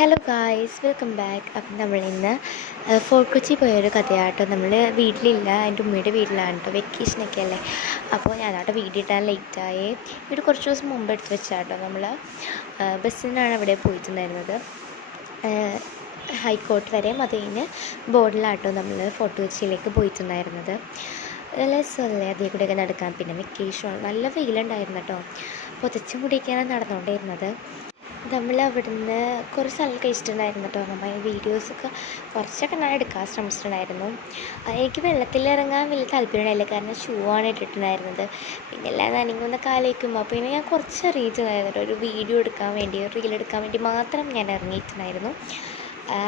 Hello guys, welcome back. അപ്പം നമ്മളിന്ന് fort Kochi പോയൊരു കഥയാട്ടോ. നമ്മൾ വീട്ടിലില്ല, എൻ്റെ ഉമ്മയുടെ വീട്ടിലാണ് കേട്ടോ. വെക്കേഷനൊക്കെ അല്ലേ. അപ്പോൾ ഞാനാട്ടോ വീഡിയോ ഇട്ടാൻ ലേറ്റായി. ഇവിടെ കുറച്ച് ദിവസം മുമ്പ് എടുത്ത് വെച്ചാട്ടോ. നമ്മൾ ബസ്സിനാണ് അവിടെ പോയിട്ടുണ്ടായിരുന്നത്. ഹൈക്കോർട്ട് വരെയും അത് കഴിഞ്ഞ് ബോർഡിലാട്ടോ നമ്മൾ ഫോർട്ട് കൊച്ചിയിലേക്ക് പോയിട്ടുണ്ടായിരുന്നത്. നല്ല രസമല്ലേ അതേ കൂടെയൊക്കെ നടക്കാൻ. പിന്നെ വെക്കേഷൻ നല്ല വെയിലുണ്ടായിരുന്നു കേട്ടോ. പുതച്ചും കൂടിയൊക്കെയാണ് നടന്നുകൊണ്ടിരുന്നത്. നമ്മൾ അവിടുന്ന് കുറച്ച് സ്ഥലം കഴിച്ചിട്ടുണ്ടായിരുന്നു കേട്ടോ. നമ്മൾ വീഡിയോസൊക്കെ കുറച്ചൊക്കെ ഞാൻ എടുക്കാൻ ശ്രമിച്ചിട്ടുണ്ടായിരുന്നു. എനിക്ക് വെള്ളത്തിലിറങ്ങാൻ വലിയ താല്പര്യമുണ്ടായില്ല, കാരണം ഷൂ ആണ് ഇട്ടിട്ടുണ്ടായിരുന്നത്. പിന്നെ എല്ലാം നനങ്ങുന്ന കാലേക്കുമ്പോൾ അപ്പോൾ പിന്നെ ഞാൻ കുറച്ച് ഇറങ്ങിയിട്ടുണ്ടായിരുന്നു കേട്ടോ. ഒരു വീഡിയോ എടുക്കാൻ വേണ്ടി, ഒരു റീൽ എടുക്കാൻ വേണ്ടി മാത്രം ഞാൻ ഇറങ്ങിയിട്ടുണ്ടായിരുന്നു.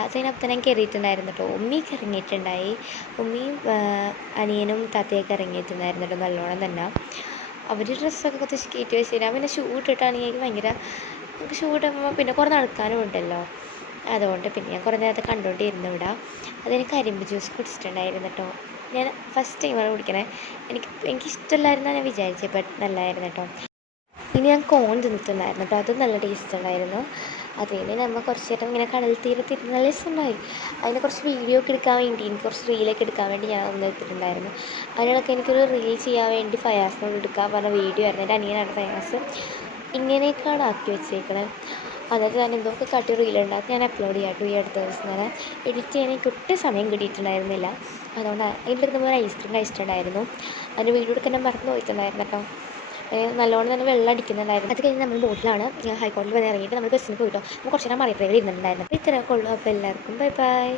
അതിനപ്പം തന്നെ കയറിയിട്ടുണ്ടായിരുന്നു കേട്ടോ. ഉമ്മിയൊക്കെ ഇറങ്ങിയിട്ടുണ്ടായി. ഉമ്മിയും അനിയനും താത്തയൊക്കെ ഇറങ്ങിയിട്ടുണ്ടായിരുന്നു കേട്ടോ, നല്ലോണം തന്നെ. അവർ ഡ്രസ്സൊക്കെ കുറച്ച് കയറ്റി വെച്ച് കഴിഞ്ഞാൽ പിന്നെ ഷൂ ഇട്ടിട്ടാണെങ്കിൽ എനിക്ക് ഭയങ്കര, നമുക്ക് ഷൂ ഇടുമ്പോൾ പിന്നെ കുറേ നടക്കാനും ഉണ്ടല്ലോ. അതുകൊണ്ട് പിന്നെ ഞാൻ കുറേ നേരത്തെ കണ്ടുകൊണ്ടിരുന്നു ഇവിടെ. അതിന് കരിമ്പ് ജ്യൂസ് കുടിച്ചിട്ടുണ്ടായിരുന്നു കേട്ടോ. ഞാൻ ഫസ്റ്റ് ടൈമാണ് കുടിക്കണേ. എനിക്കിഷ്ടമില്ലായിരുന്നാണ് ഞാൻ വിചാരിച്ചത്, ബട്ട് നല്ലതായിരുന്നു കേട്ടോ. ഇനി ഞാൻ കോൺ തിന്നിട്ടുണ്ടായിരുന്നു കേട്ടോ. അതും നല്ല ടേസ്റ്റ് ഉണ്ടായിരുന്നു. അതിന് നമ്മൾ കുറച്ച് നേരം ഇങ്ങനെ കടൽ തീരത്തിരുന്ന് നല്ല രസമുണ്ടായി. അതിന് കുറച്ച് വീഡിയോ ഒക്കെ എടുക്കാൻ വേണ്ടി, എനിക്ക് കുറച്ച് റീലൊക്കെ എടുക്കാൻ വേണ്ടി ഞാൻ ഒന്ന് എടുത്തിട്ടുണ്ടായിരുന്നു. അതിനൊക്കെ എനിക്കൊരു റീൽ ചെയ്യാൻ വേണ്ടി ഫയാസിനോട് എടുക്കാൻ പറഞ്ഞ വീഡിയോ ആയിരുന്നു. എൻ്റെ അനിയനാണ് ഫയാസ്. ഇങ്ങനെയൊക്കെയാണ് ആക്കി വെച്ചേക്കണത്. അതായത് ഞാൻ എന്തൊക്കെ കാട്ടി റീലുണ്ടാക്കി ഞാൻ അപ്ലോഡ് ചെയ്യാം ഈ അടുത്ത ദിവസം തന്നെ. എഡിറ്റ് ചെയ്യാൻ എനിക്ക് ഒട്ടും സമയം കിട്ടിയിട്ടുണ്ടായിരുന്നില്ല. അതുകൊണ്ട് അതിൻ്റെ അടുത്ത് നമ്മൾ ഐസ്ക്രീം കഴിച്ചിട്ടുണ്ടായിരുന്നു. അതിൻ്റെ വീഡിയോ എടുക്കാൻ ഞാൻ മറന്നു പോയിട്ടുണ്ടായിരുന്നു കേട്ടോ. നല്ലോണം തന്നെ വെള്ളം അടിക്കുന്നുണ്ടായിരുന്നു. അത് കഴിഞ്ഞ് നമ്മൾ ബോട്ടിലാണ് ഹൈക്കോടതിയിൽ വരെ ഇറങ്ങിയിട്ട് നമ്മൾ ബസ്സിന് പോയിട്ടോ. നമ്മൾ കുറച്ച് നേരം മറിയ ഡ്രൈവർ ഇരുന്നിട്ടുണ്ടായിരുന്നു. അപ്പോൾ ഇത്രയൊക്കെ ഉള്ളൂ. അപ്പോൾ എല്ലാവർക്കും ബൈ ബൈ.